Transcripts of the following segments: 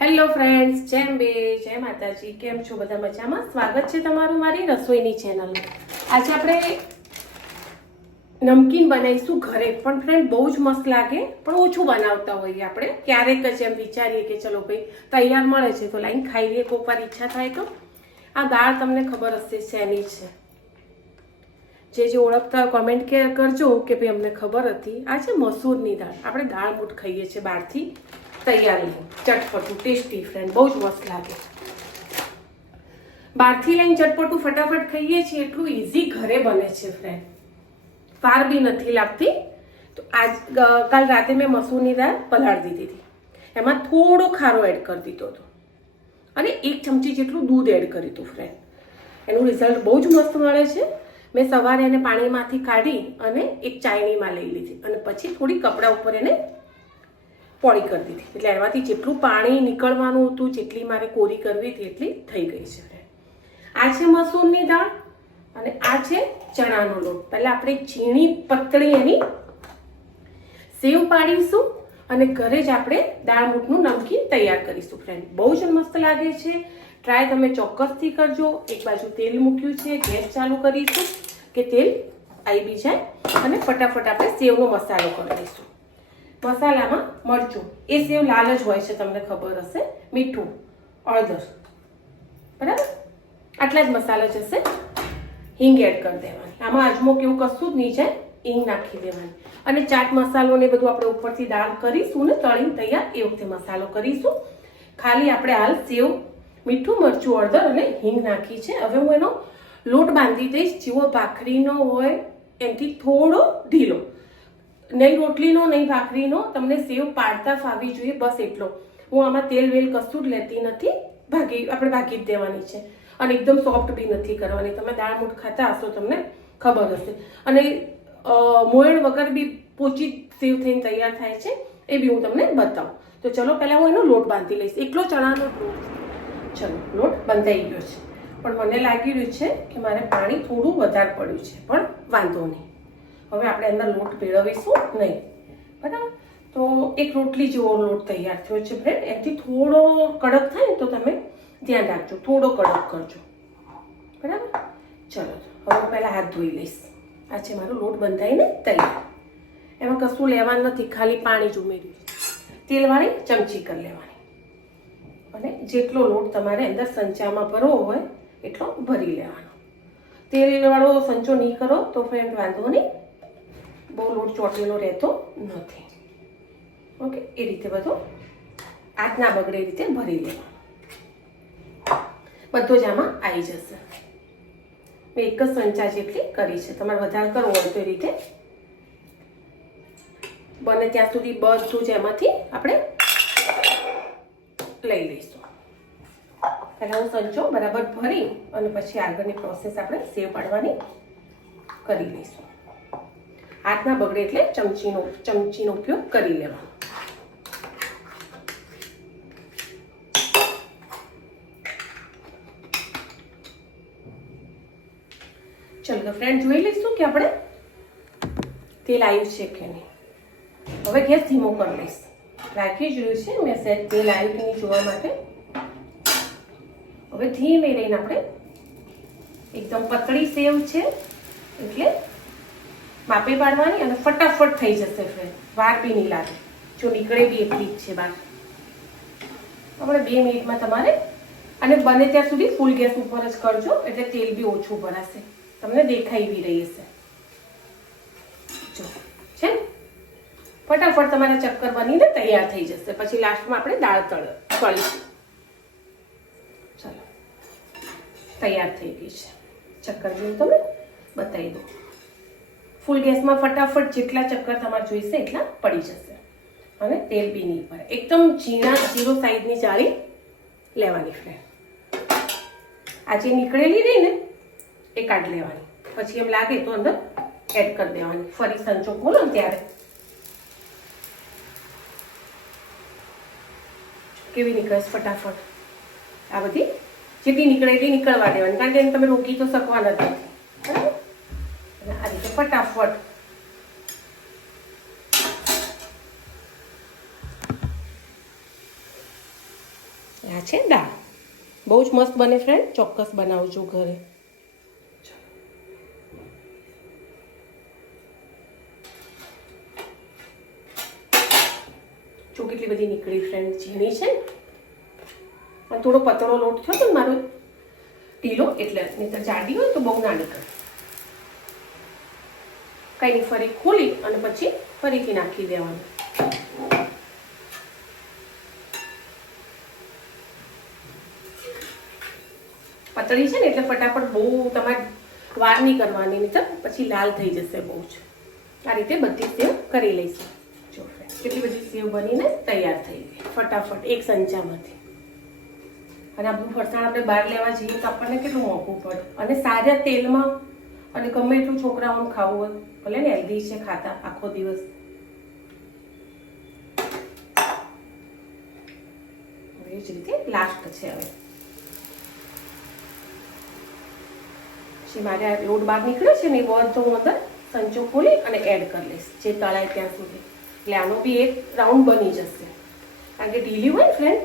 Hello friends જેમ બે જય માતાજી. કેમ છો? બધા મજામાં? સ્વાગત છે તમારું મારી રસોઈની ચેનલમાં આજે આપણે નમકીન બનાવીશું ઘરે. પણ ફ્રેન્ડ બહુ જ મસ્ત લાગે, પણ ઓછું બનાવતા હોઈએ આપણે. ક્યારેક જ એમ વિચારીએ કે ચલો ભાઈ તૈયાર મળે છે, તો લાઈન ખાઈ લઈએ, કોક વાર ઈચ્છા થાય તો. આ દાળ તમને ખબર હશે, શેની છે. જે જે ઓળખતા કોમેન્ટ કે કરજો, કે ભાઈ અમને ખબર હતી. આ છે મસૂરની દાળ. આપણે દાળ મૂઠ ખાઈએ છીએ બહારથી. તૈયાર ચટપટું ટેસ્ટી ફ્રેન્ડ બહુ જ મસ્ત લાગે બહારથી લઈને ચટપટું ફટાફટ ખાઈએ છીએ, એટલું ઇઝી ઘરે બને છે ફ્રેન્ડ વાર બી નથી લાગતી. તો આજ કાલ રાતે મેં મસૂરની દાળ પલાળી દીધી હતી. એમાં થોડો ખારો એડ કરી દીધો હતો. અને એક ચમચી જેટલું દૂધ એડ કર્યું હતું ફ્રેન્ડ એનું રિઝલ્ટ બહુ જ મસ્ત મળે છે. મેં સવારે એને પાણીમાંથી કાઢી અને એક ચાયણીમાં લઈ લીધી. અને પછી થોડી કપડા ઉપર એને પોળી કરી દીધી. એટલે એમાંથી જેટલું પાણી નીકળવાનું હતું, જેટલી મારે કોરી કરવી હતી, એટલી થઈ ગઈ છે આ છે મસૂરની દાળ અને આ છે ચણાનો લોટ. પહેલાં આપણે ઝીણી પતળી એની સેવ પાડીશું અને ઘરે જ આપણે દાળ મૂઠનું નમકીન તૈયાર કરીશું. ફ્રેન્ડ બહુ જ મસ્ત લાગે છે. ટ્રાય તમે ચોક્કસથી કરજો. એક બાજુ તેલ મૂક્યું છે, ગેસ ચાલુ કરીશું, કે તેલ આવી બી જાય, અને ફટાફટ આપણે સેવનો મસાલો કરી દઈશું. મસાલામાં મરચું. એ સેવ લાલ જ હોય છે, તમને ખબર હશે. મીઠું, હળદર. બરાબર? આટલા જ મસાલા જશે. હિંગ એડ કરી દેવાની. આમાં અજમો કેવું કશું જ નહીં જાય, હિંગ નાખી દેવાની. અને ચાટ મસાલો ને બધું આપણે ઉપરથી દાળ કરીશું ને તળીને તૈયાર એ વખતે મસાલો કરીશું. ખાલી આપણે હાલ સેવ, મીઠું, મરચું, હળદર અને હિંગ નાખી છે. હવે હું એનો લોટ બાંધી દઈશ. જેવો ભાખરીનો હોય, એનાથી થોડો ઢીલો. નહીં રોટલીનો, નહીં ભાખરીનો, તમને સેવ પાડતા ફાવી જોઈએ, બસ એટલો. હું આમાં તેલ વેલ કશું જ લેતી નથી, ભાગી, આપણે ભાગી જ દેવાની છે. અને એકદમ સોફ્ટ બી નથી કરવાની. તમે દાળ મૂઠ ખાતા હશો, તમને ખબર હશે. અને મોયણ વગર બી પોચી સેવ થઈને તૈયાર થાય છે, એ બી હું તમને બતાવું. તો ચલો, પહેલાં હું એનો લોટ બાંધી લઈશ. એકલો ચણાનો લોટ. ચલો, લોટ બંધાઈ ગયો છે. પણ મને લાગી રહ્યું છે કે મારે પાણી થોડું વધારે પડ્યું છે. પણ વાંધો નહીં. હવે આપણે અંદર લોટ ભેળવીશું નહીં. બરાબર? તો એક રોટલી જેવો લોટ તૈયાર થયો છે બ્રેડ એથી થોડો કડક થાય ને તો તમે ધ્યાન રાખજો. થોડો કડક કરજો. બરાબર? ચલો હવે પહેલાં હાથ ધોઈ લઈશ. આ છે મારો લોટ બંધાઈને તૈયાર. એમાં કશું લેવાનું નથી. ખાલી પાણી જ ઉમેર્યું તેલવાળી ચમચી કરી લેવાની. અને જેટલો લોટ તમારે અંદર સંચામાં ભરવો હોય, એટલો ભરી લેવાનો. તેલવાળો સંચો નહીં કરો, તો ફ્રેન્ડ વાંધો નહીં. બહુ લોટ ચોટેલો રહેતો નથી. ઓકે, એ રીતે બધું હાથ ના બગડે રીતે ભરી લેવા બધો જ આમાં આવી જશે. મેં એક જ સંચા જેટલી કરી છે. તમારે વધારે કરવો હોય તો એ રીતે બને ત્યાં સુધી બધું જ એમાંથી આપણે લઈ લઈશું. પહેલાં હું સંચો બરાબર ભરી અને પછી આગળની પ્રોસેસ આપણે સેવ પાડવાની કરી લઈશું. હાથ બગડે એટલે ચમચીનો ચમચીનો ઉપયોગ કરી લેવાનો. ચલો ફ્રેન્ડ જોઈ લઈશું કે આપણે તેલ આવ્યું છે કે નહીં. હવે ગેસ ધીમો કરી લઈશ. રાખી જ રહ્યું છે મેં સેજ તેલ આવ્યું કે નહીં જોવા માટે. હવે ધીમે રહીને આપણે એકદમ પતળી સેવ છે, એટલે માપે પાડવાની અને ફટાફટ થઈ જશે ફ્રેન્ડ વાર બી નહીં લાગે. જો નીકળે બી એટલી જ છે બહાર આપણે બે મિનિટમાં તમારે અને બને ત્યાં સુધી ફૂલ ગેસ ઉપર જ કરજો, એટલે તેલ બી ઓછું ભરાશે. તમને દેખાઈ બી રહી હશે. જો, છે ફટાફટ તમારા ચક્કર બનીને તૈયાર થઈ જશે. પછી લાસ્ટમાં આપણે દાળ તળ તળીશું. ચલો. તૈયાર થઈ ગઈ છે. ચક્કર જોયું તમે બતાવી દો ફૂલ ગેસમાં ફટાફટ જેટલા ચક્કર તમારે જોઈશે એટલા પડી જશે. અને તેલ બી નહીં પડે એકદમ ઝીણા, ઝીરો સાઈઝની જાળી લેવાની ફ્રેન્ડ આ જે નીકળેલી રહી ને, એ કાઢી લેવાની. પછી એમ લાગે તો અંદર એડ કરી દેવાની. ફરી સંચો ખોલો ત્યારે. કેવી નીકળશે ફટાફટ? આ બધી જેટલી નીકળે એટલી નીકળવા દેવાની. કારણ કે તમે રોકી તો શકવા નથી. બરાબર? અને આ રીતે ફટાફટ. આ છે દાળ. બહુ જ મસ્ત બને ફ્રેન્ડ ચોક્કસ બનાવજો ઘરે. જો કેટલી બધી નીકળી ફ્રેન્ડ ઝીણી છે. અને થોડો પતળો લોટ થયો તો ને મારો. ઢીલો, એટલે નહીંતર જાડી હોય તો બહુ ના નીકળે. કંઈ નહીં ફરી ખોલી અને પછી ફરીથી નાખી દેવાનું. પતળી છે ને એટલે ફટાફટ બહુ તમારે વાર નહીં કરવાની, નહીં પછી લાલ થઈ જશે બહુ જ. આ રીતે બધી સેવ કરી લઈશું. જો કેટલી બધી સેવ બનીને તૈયાર થઈ ગઈ. ફટાફટ એક સંચામાંથી. અને આપણું ફરસાણ આપણે બહાર લેવા જઈએ તો આપણને કેટલું મોંઘું પડે. અને સારા તેલમાં અને ગમે એટલું છોકરાઓનું ખાવું હોય, ભલે ને હેલ્ધી છે ખાતા, આખો દિવસ. એ જ રીતે લાસ્ટ છે હવે. પછી મારે લોટ બહાર નીકળ્યો છે ને એ તો હું અંદર, સંચો ખોલી અને એડ કરી લઈશ, જે તળાય ત્યાં સુધી. એટલે આનો બી એક રાઉન્ડ બની જશે. કારણ કે ઢીલી હોય ફ્રેન્ડ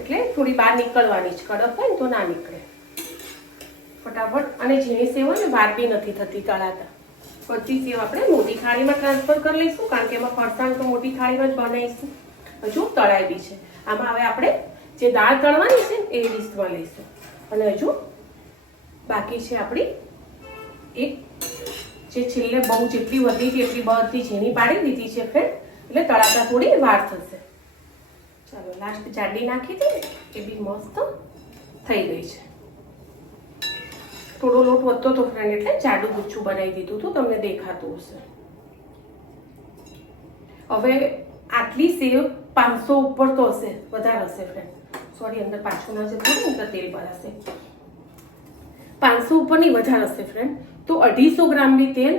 એટલે થોડી બહાર નીકળવાની જ કડક હોય ને તો ના નીકળે. ફટાફટ. અને ઝીણી સેવ ને, વાર બી નથી થતી તળાતા. બધી સેવ આપણે મોટી થાળીમાં ટ્રાન્સફર કરી લઈશું, કારણ કે એમાં ફરસાણ તો મોટી થાળીમાં જ બનાવીશું. હજુ તળાય બી છે. આમાં હવે આપણે જે દાળ તળવાની છે એ ડીશમાં લઈશું. અને હજુ બાકી છે આપણી એક જે છેલ્લે બહુ જેટલી વધી હતી એટલી બધી ઝીણી પાડી દીધી છે ફ્રેન્ડ એટલે તળાતા થોડી વાર થશે. ચાલો લાસ્ટ જાડી નાખી દઈએ. એ બી મસ્ત થઈ ગઈ છે. થોડો લોટ વધતો તો ફ્રેન્ડ એટલે જાડું ગુચ્છું બનાવી દીધું હતું. તમને દેખાતું હશે. હવે આટલી સેવ પાંચસો ઉપર તો હશે. વધારે હશે ફ્રેન્ડ સોરી અંદર પાછું ના જતું તો તેલ ભરાશે. પાંચસો ઉપરની વધારે હશે ફ્રેન્ડ તો અઢીસો ગ્રામ બી તેલ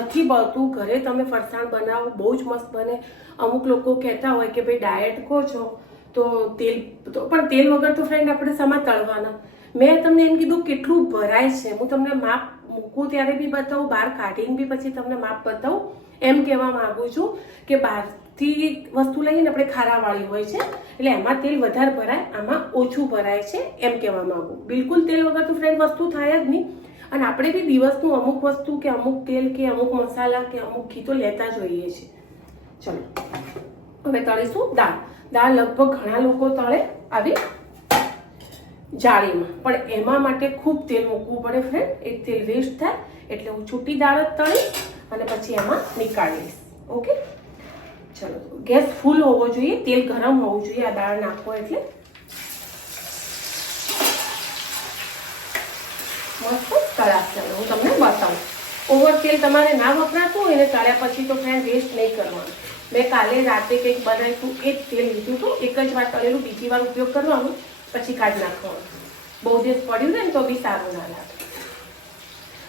નથી બળતું. ઘરે તમે ફરસાણ બનાવો, બહુ જ મસ્ત બને. અમુક લોકો કહેતા હોય કે, ભાઈ ડાયટ કહો છો. તો તેલ, તો પણ તેલ વગર તો ફ્રેન્ડ આપણે સમા તળવાના. મેં તમને એમ કીધું કેટલું ભરાય છે. હું તમને માપ મૂકું ત્યારે બી બતાવું, બહાર કાઢીને બી પછી તમને માપ બતાવું. એમ કહેવા માંગુ છું કે બહારથી વસ્તુ લઈને આપણે ખારાવાળી હોય છે, એટલે એમાં તેલ વધારે ભરાય, આમાં ઓછું ભરાય છે એમ કહેવા માંગુ. બિલકુલ તેલ વગર તો ફ્રેન્ડ વસ્તુ થાય જ નહીં. અને આપણે બી દિવસનું અમુક વસ્તુ કે અમુક તેલ કે અમુક મસાલા કે અમુક ઘી તો લેતા જ હોઈએ છીએ. ચલો, હવે તળીશું દાળ. દાળ લગભગ ઘણા લોકો તળે, આવી જાળીમાં. પણ એમાં માટે ખૂબ તેલ મૂકવું પડે ફ્રેન્ડ એ તેલ વેસ્ટ થાય, એટલે હું છૂટી દાળ જ તળીશ અને પછી એમાં નીકાળીશ ઓકે? ચલો, ગેસ ફૂલ હોવો જોઈએ, તેલ ગરમ હોવું જોઈએ, આ દાળ નાખો એટલે. મસ્ત તળાશે હું તમને બતાવું. ઓવર તેલ તમારે ના વપરાતું હોય ને તળ્યા પછી તો ફ્રેન્ડ વેસ્ટ નહીં કરવાનું. મેં કાલે રાતે કંઈક બનાવ્યું એ જ તેલ લીધું હતું. એક જ વાર તળેલું, બીજી વાર ઉપયોગ કરવાનો. પછી કાઢી નાખવાનું. બહુ દિવસ પડ્યું ને, તો બી સારું ના લાગે.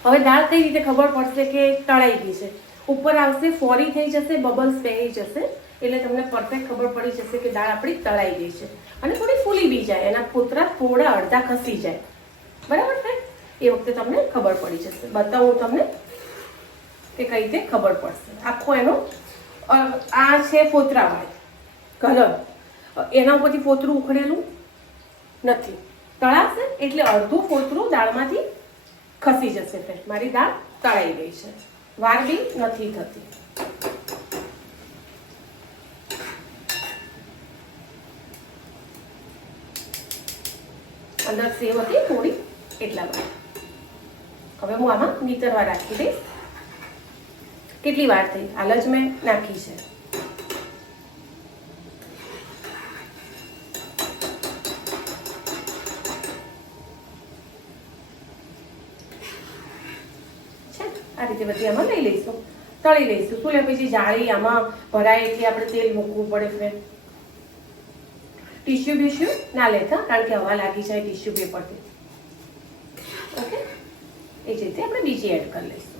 હવે દાળ કઈ રીતે ખબર પડશે કે તળાઈ ગઈ છે? ઉપર આવશે, ફોરી થઈ જશે, બબલ્સ પહેરી જશે, એટલે તમને પરફેક્ટ ખબર પડી જશે કે દાળ આપણી તળાઈ ગઈ છે. અને થોડી ફૂલી બી જાય, એના ફોતરા થોડા અડધા ખસી જાય. બરાબર છે? એ વખતે તમને ખબર પડી જશે. બતાવું તમને કે કઈ રીતે ખબર પડશે. આખો એનો આ છે ફોતરાવાળી કલર. એના ઉપરથી ફોતરું ઉખડેલું? નથી. તળાશે એટલે અડધું કોતરું દાળમાંથી ખસી જશે તે મારી દાળ તળાઈ ગઈ છે. વાર બી નથી થતી. અંદર સેવ હતી થોડી એટલા માટે. હવે હું આમાં નીતરવા રાખી દઈશ. કેટલી વાર થઈ? હાલ મેં નાખી છે ને? આ રીતે બધી આમાં લઈ લઈશું તળી લઈશું. શું લે પછી જાળી આમાં ભરાય એટલે આપણે તેલ મૂકવું પડે છે ટીશ્યુ બીશ્યુ ના લેતા કારણ કે હવા લાગી જાય ટીશ્યુ પેપરથી. ઓકે એ જ રીતે આપણે બીજી એડ કરી લઈશું.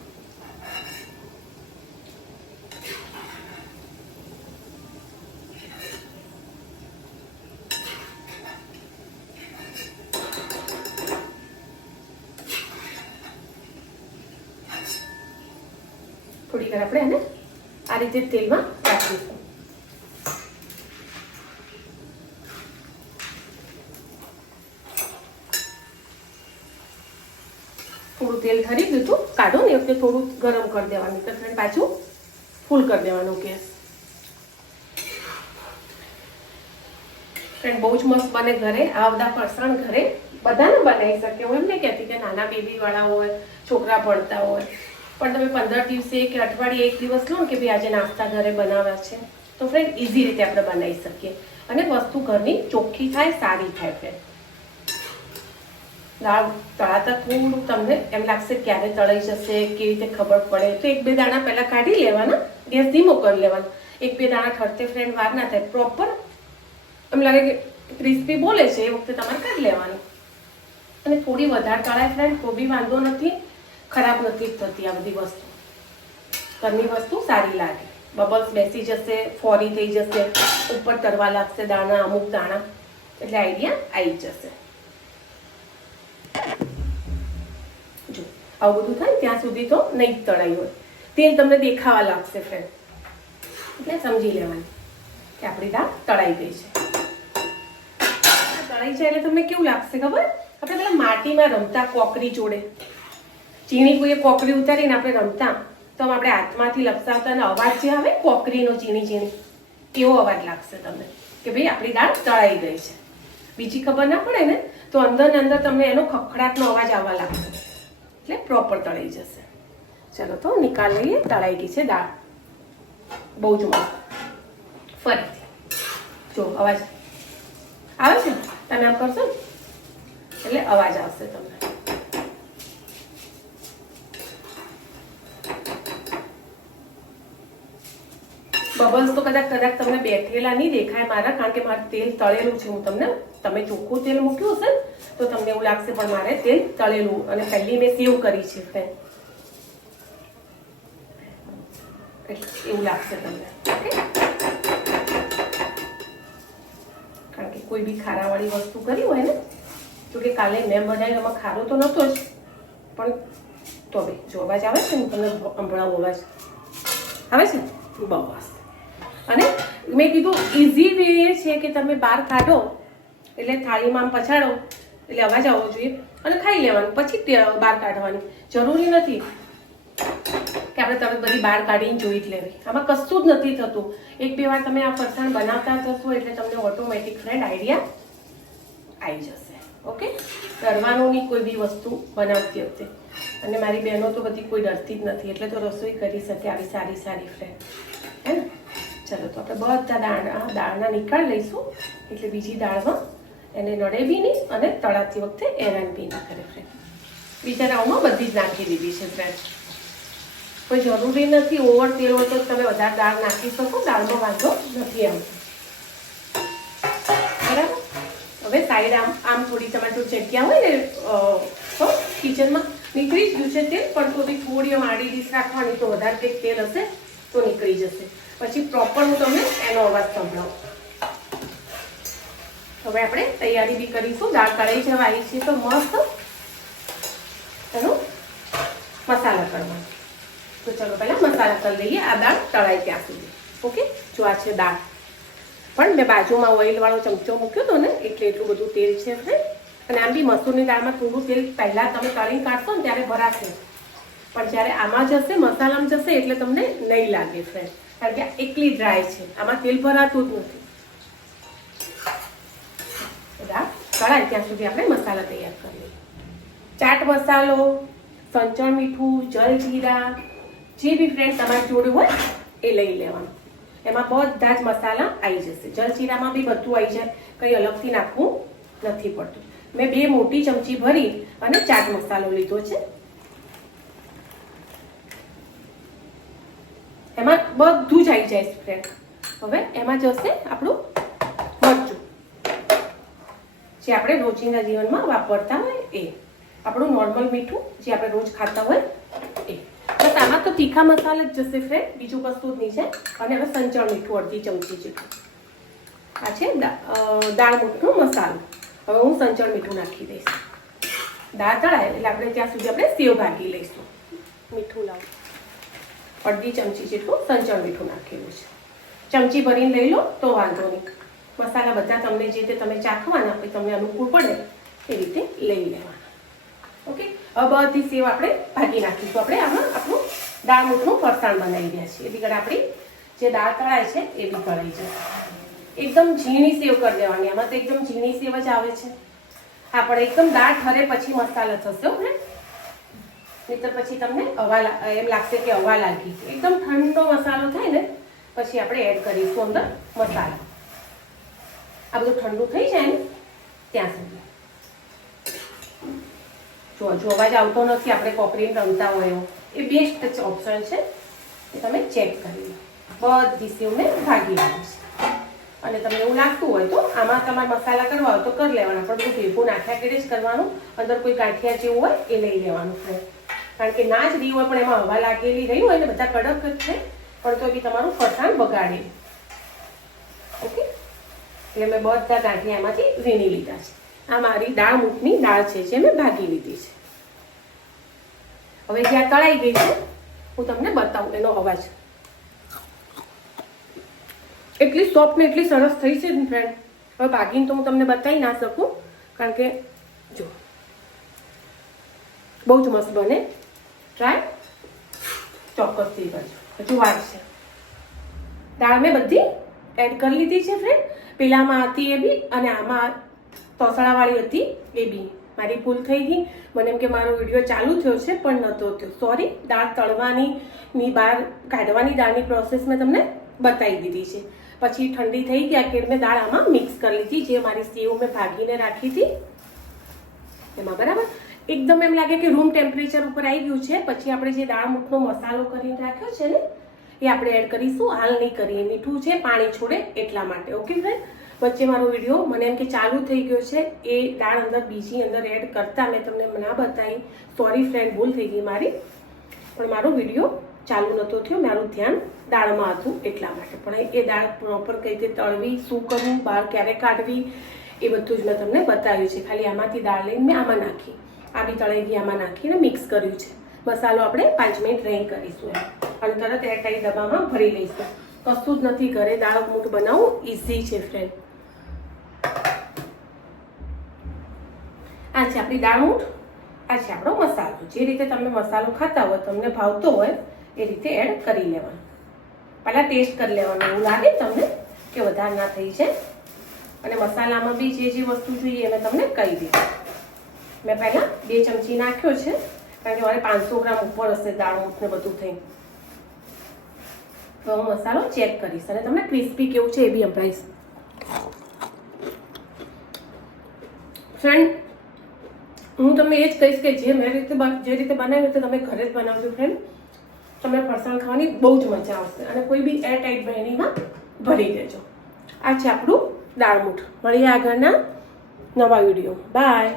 એકવાર આપણે એને આ રીતે તેલમાં રાખીશું. થોડું તેલ ઠરી ગયું હતું. કાઢો ને એટલે થોડું ગરમ કરી દેવાનું. એટલે પાછું ફૂલ કરી દેવાનું ગેસ. ફ્રેન્ડ બહુ જ મસ્ત બને ઘરે. આ બધા ફરસાણ ઘરે બધાને બનાવી શકે હું. એમ નહીં કહેતી કે નાના બેબી વાળા હોય, છોકરા ભણતા હોય. પણ તમે પંદર દિવસે કે અઠવાડિયે એક દિવસ લો કે ભાઈ આજે નાસ્તા ઘરે બનાવ્યા છે, તો ફ્રેન્ડ ઇઝી રીતે આપણે બનાવી શકીએ. અને વસ્તુ ઘરની ચોખ્ખી થાય, સારી થાય ફ્રેન્ડ દાળ, તળાતા થોડુંક તમને એમ લાગશે ક્યારે તળાઈ જશે, કેવી રીતે ખબર પડે? તો એક બે દાણા પહેલાં કાઢી લેવાના, ગેસ ધીમો કરી લેવાનો. એક બે દાણા ઠરતે ફ્રેન્ડ વાર ના થાય પ્રોપર એમ લાગે કે ક્રિસ્પી બોલે છે, એ વખતે તમારે કાઢી લેવાનું. અને થોડી વધારે તળાય ફ્રેન્ડ તો બી વાંધો નથી. ખરાબ નથી થતી આ બધી વસ્તુ. ઘરની વસ્તુ સારી લાગે. બબલ્સ બેસી જશે, ફોરી થઈ જશે, ઉપર તરવા લાગશે દાણા, અમુક દાણા. એટલે આઈડિયા આવી જશે. જો, આવું બધું થાય ત્યાં સુધી તો નહીં તળાઈ હોય. તેલ તમને દેખાવા લાગશે ફ્રેન્ડ એટલે સમજી લેવાનું કે આપણી દાળ તળાઈ ગઈ છે. તળાઈ છે એટલે તમને કેવું લાગશે ખબર? આપણે પેલા માટીમાં રમતા કોકરી જોડે. ચીણી કોઈએ કોકરી ઉતારીને આપણે રમતા, તો આપણે હાથમાંથી લપસાવતા અને અવાજ જે આવે, કોકરીનો ચીણી ચીણી એવો અવાજ લાગશે તમને કે ભાઈ આપણી દાળ તળાઈ ગઈ છે. બીજી ખબર ના પડે ને, તો અંદર ને અંદર તમને એનો ખખડાટનો અવાજ આવવા લાગશે. એટલે પ્રોપર તળાઈ જશે. ચલો તો નિકાલ લઈએ, તળાઈ ગઈ છે દાળ. બહુ જ મસ્ત. ફરીથી. જો, અવાજ આવે છે? તમે આમ કરશો એટલે અવાજ આવશે તમને. બબલ્સ તો કદાચ કદાચ તમને બેઠેલા નહીં દેખાય મારા, કારણ કે મારે તેલ તળેલું છે. હું તમને, તમે ચોખ્ખું તેલ મૂક્યું હશે તો તમને એવું લાગશે, પણ મારે તેલ તળેલું અને પહેલી મેં સેવ કરી છે ફ્રેન્ડ એવું લાગશે તમને કારણ કે કોઈ બી ખારાવાળી વસ્તુ કરી હોય ને, જો કે કાલે મેં બનાવ્યું એમાં ખારો તો નહોતો જ, પણ તો બે જો અવાજ આવે છે ને, તમને હમણાં અવાજ. આવે છે? બસ. અને મેં કીધું ઇઝી વે છે કે તમે બહાર કાઢો, એટલે થાળીમાં પછાડો, એટલે અવાજ આવવો જોઈએ અને ખાઈ લેવાનું, પછી બહાર કાઢવાની. જરૂરી નથી કે આપણે તરત બધી બહાર કાઢીને જોઈ જ લેવી. આમાં કશું જ નથી થતું. એક બે વાર તમે આ ફરસાણ બનાવતા જશો એટલે તમને ઓટોમેટિક ફ્રેન્ડ આઈડિયા આવી જશે. ઓકે ડરવાનું કોઈ બી વસ્તુ બનાવતી વખતે. અને મારી બહેનો તો બધી કોઈ ડરતી જ નથી, એટલે તો રસોઈ કરી શકે આવી સારી સારી ફ્રેન્ડ હે ને? ચલો તો આપણે બધા દાળ દાળના નીકાળી લઈશું. એટલે બીજી દાળમાં એને નડે બી નહીં અને તળાતી વખતે એરાન બી ના કરે ફ્રેન્ડ બીજા રાઉન્ડમાં બધી જ નાખી દીધી છે ફ્રેન્ડ કોઈ જરૂરી નથી, ઓવર તેલ હોય તો તમે વધારે દાળ નાખી શકો, દાળમાં વાંધો નથી આવતો બરાબર? હવે સાઈડ આમ આમ થોડી તમારી જો જગ્યા હોય ને તો કિચનમાં નીકળી જ ગયું છે તેલ, પણ બી થોડી આમ આડી ડીશ રાખવાની તો વધારે કંઈક તેલ હશે તો નીકળી જશે. પછી પ્રોપર હું તમને એનો અવાજ સંભળાવું. હવે આપણે તૈયારી બી કરીશું. દાળ તળાઈ જવા આવી છે તો મસ્ત એનો મસાલા કરવાનો. તો ચલો પહેલાં મસાલા કરી લઈએ. આ દાળ તળાઈ ત્યાં સુધી ઓકે? જો આ છે દાળ. પણ મેં બાજુમાં ઓઇલવાળો ચમચો મૂક્યો હતો ને, એટલે એટલું બધું તેલ છે ફ્રેન્ડ અને આમ બી મસૂરની દાળમાં થોડું તેલ પહેલાં તમે તળી કાઢશો ને ત્યારે ભરાશે. પણ જ્યારે આમાં જશે, મસાલામાં જશે, એટલે તમને નહીં લાગે ફ્રેન્ડ કારણ કે એકલી ડ્રાય છે. આમાં તેલ ભરાતું જ નથી. બધા કળાય ત્યાં સુધી આપણે મસાલા તૈયાર કરીએ ચાટ મસાલો, સંચળ મીઠું, જલ જીરા, જે બી ફ્રેન્ડ તમારી જોડે હોય, એ લઈ લેવાનું. એમાં બધા જ મસાલા આવી જશે. જલજીરામાં બી બધું આવી જાય. કંઈ અલગથી નાખવું નથી પડતું. મેં બે મોટી ચમચી ભરી અને ચાટ મસાલો લીધો છે. એમાં બધું જ આવી જાય સ્પ્રેડ હવે એમાં જશે આપણું મરચું. જે આપણે રોજિંદા જીવનમાં વાપરતા હોય એ. આપણું નોર્મલ મીઠું જે આપણે રોજ ખાતા હોય એ. બસ આમાં તો તીખા મસાલા જ જશે ફ્રેન્ડ બીજું કશું જ નહીં છે. અને હવે સંચળ મીઠું અડધી ચમચી જેટલું. આ છે દાળ મૂઠનો મસાલો. હવે હું સંચળ મીઠું નાખી દઈશ. દાળ તળાય એટલે આપણે ત્યાં સુધી આપણે સેવ ભાગી લઈશું. મીઠું લાવ. અડધી ચમચી જેટલું સંચળ મીઠું નાખેલું છે. ચમચી ભરીને લઈ લો, તો વાંધો નહીં. મસાલા બધા તમને જે તે તમે ચાખવાના પછી તમને અનુકૂળ પડે, એ રીતે લઈ લેવાના. ઓકે? હવે બધી સેવ આપણે ભાગી નાખીશું. આપણે આમાં આપણું દાળ મૂઠનું ફરસાણ બનાવી રહ્યા છીએ. આગળ આપણી જે દાળ તળાય છે, એ બી તળાઈ જશે એકદમ ઝીણી સેવ કરી દેવાની આમાં તો એકદમ ઝીણી સેવ જ આવે છે. હા, પણ એકદમ દાળ ઠરે પછી મસાલા થશે ને નહીતર પછી તમને હવા એમ લાગશે કે હવા લાગી એકદમ ઠંડો મસાલો થાય ને, પછી આપણે એડ કરીશું અંદર મસાલો. આ બધું ઠંડુ થઈ જાય ને, ત્યાં સુધી. જો જો અવાજ આવતો નથી, આપણે કોપરીને રમતા હોય એવો. એ બેસ્ટ ઓપ્શન છે એ તમે ચેક કરી લો. બધી સેવ મેં ભાગી છે. અને તમને એવું લાગતું હોય તો આમાં તમારે મસાલા કરવા હોય તો કરી લેવાના, પણ બધું ભેગું નાખ્યા કેડે જ કરવાનું, અંદર કોઈ ગાંઠિયા જેવું હોય એ લઈ લેવાનું છે કારણ કે ના જ દીવ પણ એમાં હવા લાગેલી રહી હોય ને બધા કડક જ છે, પણ તો બી તમારું ફરસાણ બગાડે. ઓકે? એટલે મેં બધા ગાંઠિયા એમાંથી વીણી લીધા છે. આ મારી દાળ મૂકની દાળ છે, જે મેં ભાગી લીધી છે. હવે જ્યાં તળાઈ ગઈ છે, હું તમને બતાવું, એનો અવાજ. એટલી સોફ્ટ ને એટલી સરસ થઈ છે ફ્રેન્ડ હવે ભાગીને તો હું તમને બતાવી ના શકું, કારણ કે જો, બહુ જ મસ્ત બને. ટ્રાય ચોક્કસથી કરજો. હજુ વાર છે. દાળ મેં બધી એડ કરી લીધી છે ફ્રેન્ડ પેલામાં હતી એ બી અને આમાં તોસળાવાળી હતી એ બી. મારી ભૂલ થઈ ગઈ. મને એમ કે મારો વીડિયો ચાલુ થયો છે, પણ નહોતો થયો. સોરી દાળ તળવાની ની બહાર કાઢવાની દાળની પ્રોસેસ મેં તમને બતાવી દીધી છે. પછી ઠંડી થઈ ગયા કે મેં દાળ આમાં મિક્સ કરી લીધી, જે મારી સેવ મેં ભાગીને રાખી હતી. એમાં બરાબર? એકદમ એમ લાગે કે રૂમ ટેમ્પરેચર ઉપર આવી ગયું છે. પછી આપણે જે દાળ મૂઠનો મસાલો કરીને રાખ્યો છે ને, એ આપણે એડ કરીશું. હાલ નહીં કરીએ, મીઠું છે, પાણી છોડે એટલા માટે. ઓકે ફ્રેન્ડ વચ્ચે મારો વીડિયો મને એમ કે ચાલુ થઈ ગયો છે. એ દાળ અંદર બીજી અંદર એડ કરતા મેં તમને ના બતાવી. સોરી ફ્રેન્ડ ભૂલ થઈ ગઈ મારી. પણ મારો વીડિયો ચાલુ નહોતો થયો. મારું ધ્યાન દાળમાં હતું એટલા માટે. પણ એ દાળ પ્રોપર કઈ રીતે તળવી, શું કરવું, બહાર ક્યારે કાઢવી, એ બધું જ મેં તમને બતાવ્યું છે. ખાલી આમાંથી દાળ લઈને મેં આમાં નાખી. આ તળાઈ આમાં નાખીને મિક્સ કર્યું છે. મસાલો આપણે પાંચ મિનિટ રહી કરીશું અને તરત એરટાઈ ડબ્બામાં ભરી લઈશું. કશું જ નથી ઘરે દાળ મૂઠ બનાવવું ઇઝી છે ફ્રેન્ડ આ છે આપણી દાળ મૂઠ, આ છે આપણો મસાલો. જે રીતે તમે મસાલો ખાતા હોય, તમને ભાવતો હોય, એ રીતે એડ કરી લેવાનો. પહેલાં ટેસ્ટ કરી લેવાનું. એવું લાગે તમને કે વધારે ના થઈ છે અને મસાલામાં બી જે જે વસ્તુ જોઈએ એ મેં તમને કહી દીધું મેં પહેલાં બે ચમચી નાખ્યો છે, કારણ કે મારે પાંચસો ગ્રામ ઉપર હશે દાળ મૂઠને બધું થઈ. તો હું મસાલો ચેક કરીશ અને તમને ક્રિસ્પી કેવું છે એ બી સંભળાવીશ ફ્રેન્ડ હું તમને એ જ કહીશ કે જે મેં રીતે જે રીતે બનાવ્યું તે તમે ઘરે જ બનાવજો ફ્રેન્ડ તમને ફરસાણ ખાવાની બહુ જ મજા આવશે અને કોઈ બી એર ટાઈટ બહેનીમાં ભરી દેજો. આ છે આપણું દાળમૂઠ મળીએ આગળના નવા વીડિયો બાય